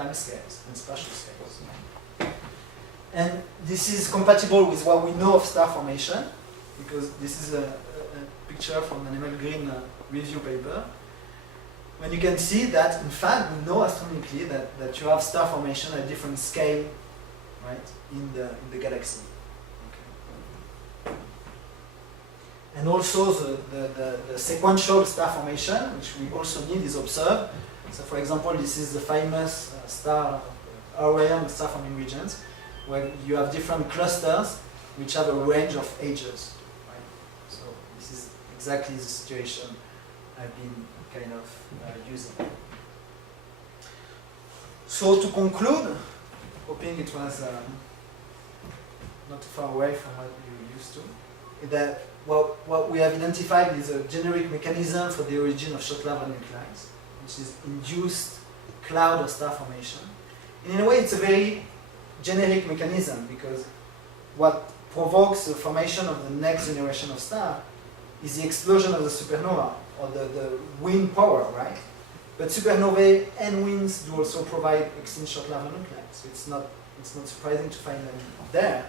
time scales and spatial scales. And this is compatible with what we know of star formation, because this is a picture from an Emil Green review paper, when you can see that, in fact, we know astronomically that you have star formation at different scale, right, in the galaxy. Okay. And also the sequential star formation, which we also need, is observed. So, for example, this is the famous star Orion star forming regions, where you have different clusters which have a range of ages. Right? So this is exactly the situation I've been kind of using. So to conclude, hoping it was not too far away from what you used to, that what we have identified is a generic mechanism for the origin of short radionuclides, which is induced cloud or star formation. And in a way, it's a very generic mechanism, because what provokes the formation of the next generation of star is the explosion of the supernova, or the wind power, right? But supernovae and winds do also provide extinct short radionuclides, so it's not surprising to find them there,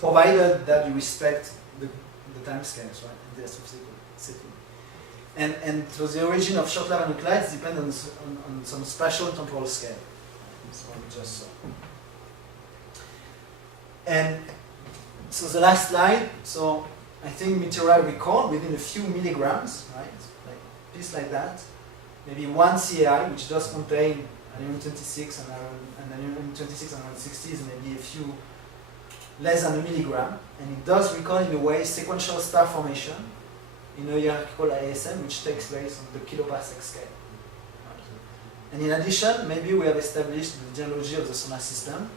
provided that you respect the time scales, right, and the astrophysical setting. And so the origin of short radionuclides depends on some spatial and temporal scale. That's what we just saw. And so the last slide, so I think meteorite record within a few milligrams, right? Like a piece like that. Maybe one CAI, which does contain Anion-26 and Anion-26 and Anion-60 is maybe a few less than a milligram. And it does record in a way sequential star formation in a hierarchical ISM, which takes place on the kiloparsec scale. And in addition, maybe we have established the genealogy of the solar system,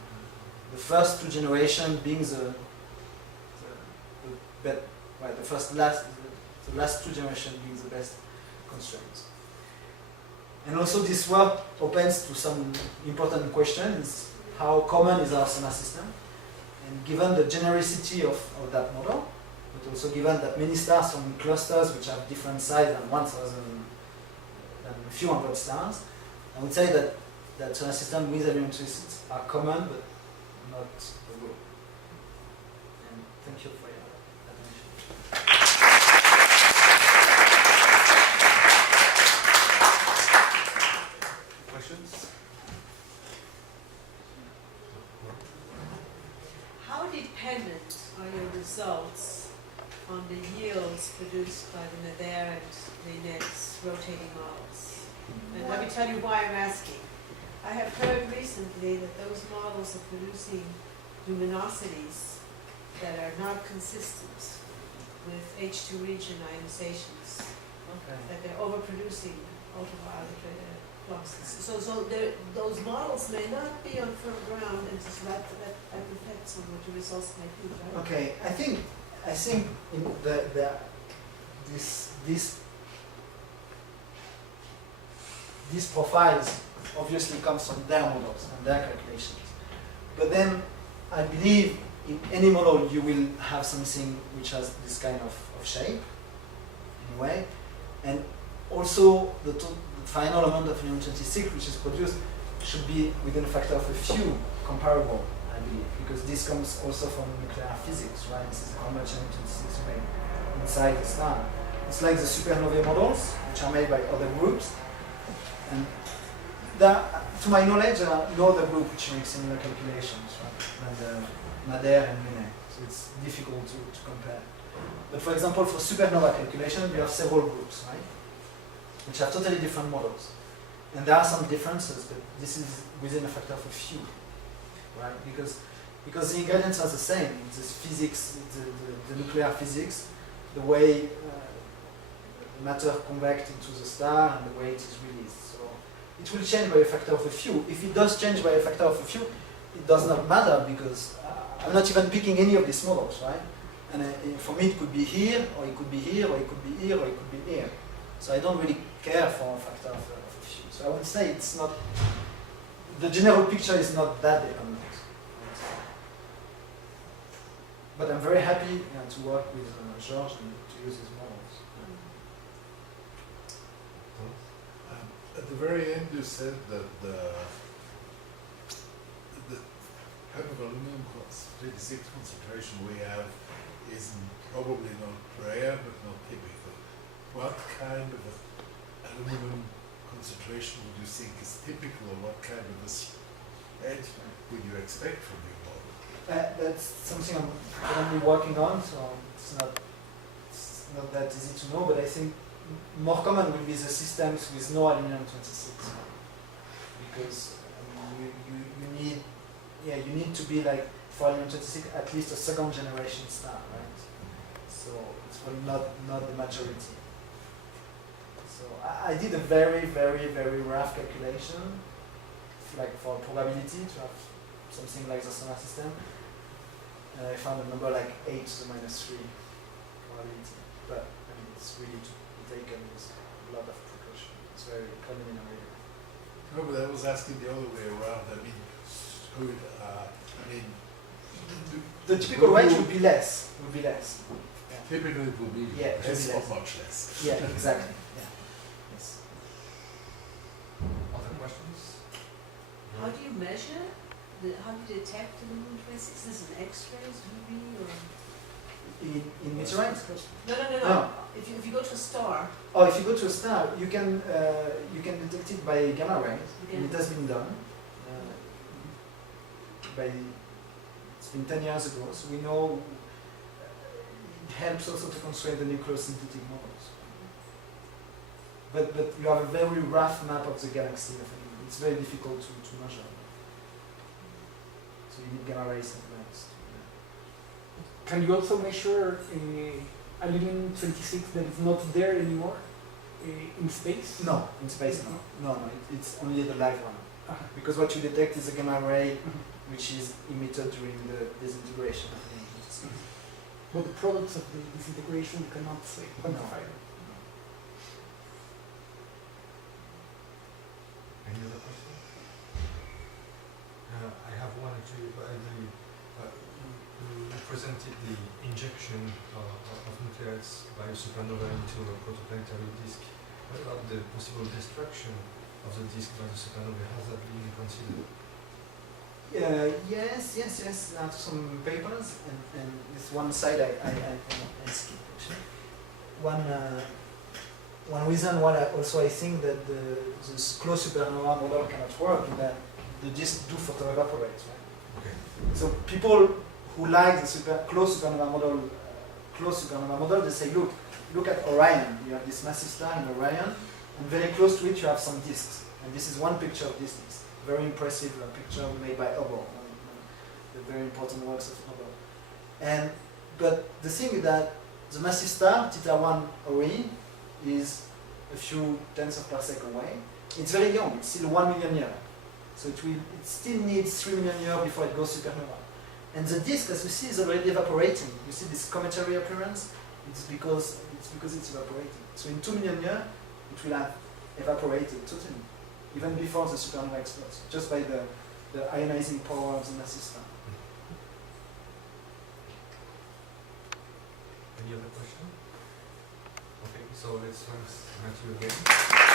the first two generations being the last two generations being the best constraints. And also this work opens to some important questions. How common is our solar system? And given the genericity of that model, but also given that many stars form clusters which have different size than 1,000, than a few hundred stars, I would say that solar system with Anion-26 are common, but not the rule. And thank you for your attention. Questions? How dependent are your results on the yields produced by the Mathieu and Gounelle's rotating models? And let me tell you why I'm asking. I have heard recently that those models are producing luminosities that are not consistent with H2 region ionizations. Okay. That they're overproducing ultraviolet fluxes. So those models may not be on firm ground, and so that affects on what your results might be, right? Okay, I think in these profiles obviously comes from their models and their calculations. But then I believe in any model you will have something which has this kind of shape in a way. And also the final amount of Anion-26 which is produced should be within a factor of a few comparable, I believe, because this comes also from nuclear physics, right? This is how much Anion-26 made inside the star. It's like the supernovae models, which are made by other groups. And to my knowledge, there are no other group which make similar calculations, right, than Mathieu and Gounelle. So it's difficult to compare. But for example, for supernova calculation, you have several groups, right, which have totally different models. And there are some differences, but this is within a factor of a few, right? Because the ingredients are the same. It's the physics, the nuclear physics, the way matter convects into the star and the way it is released. So it will change by a factor of a few. If it does change by a factor of a few, it does not matter because I'm not even picking any of these models, right? And for me, it could be here, or it could be here, or it could be here, or it could be here. So I don't really care for a factor of a few. So I would say it's not, the general picture is not that dependent. But I'm very happy to work with Georges and to use his models. At the very end, you said that the kind of aluminum 26 concentration we have is probably not rare but not typical. What kind of aluminum concentration would you think is typical, or what kind of a spread would you expect from your model? That's something I'm currently working on, so it's not that easy to know, but I think more common will be the systems with no aluminum 26, because you need to be like, for aluminum 26, at least a second generation star, right? So it's probably not the majority. So I did a very, very, very rough calculation, like for probability to have something like the solar system, and I found a number like 8 to the minus 3 probability. But I mean, it's really to be taken with a lot of precaution. It's very preliminary. No, but I was asking the other way around. I mean, the typical range would be less. Yeah. Typically it would be Yeah, less less. or much less. Yeah, exactly. Yeah. Yes. Other questions? How do you measure? How do you detect the aluminum 26? Is this an X-rays, UV, or? In meteorites? No. No. If you go to a star, Oh, if you go to a star, you can detect it by gamma rays, and it has been done. It's been 10 years ago, so we know it helps also to construct the nucleosynthetic models. But you have a very rough map of the galaxy. It's very difficult to measure. So you need gamma rays and rays. Can you also measure aluminum 26 that is not there anymore in space? No, in space no. It's only the live one. Uh-huh. Because what you detect is a gamma ray which is emitted during the disintegration of the aluminum. But the products of the disintegration you cannot quantify them. Any other question? I have one actually. You presented the injection of nuclides by a supernova into a protoplanetary disk. What about the possible destruction of the disk by the supernova? Has that been considered? Yes. I have some papers, and this one side I skip actually. One reason why I think that this close supernova model cannot work is that the disk do photoevaporate, right? Okay. So people who like the close supernova model, they say, look at Orion. You have this massive star in Orion, and very close to it you have some disks. And this is one picture of this disk. Very impressive picture made by Hubble, the very important works of Hubble. But the thing is that the massive star, Theta 1 Ori, is a few tenths of parsec away. It's very young, it's still 1 million years. So it still needs 3 million years before it goes supernova. And the disk, as you see, is already evaporating. You see this cometary appearance? It's because it's evaporating. So in 2 million years, it will have evaporated totally, even before the supernova explodes, just by the ionizing power of the massive star. Any other question? Okay, so let's thank Mathieu again.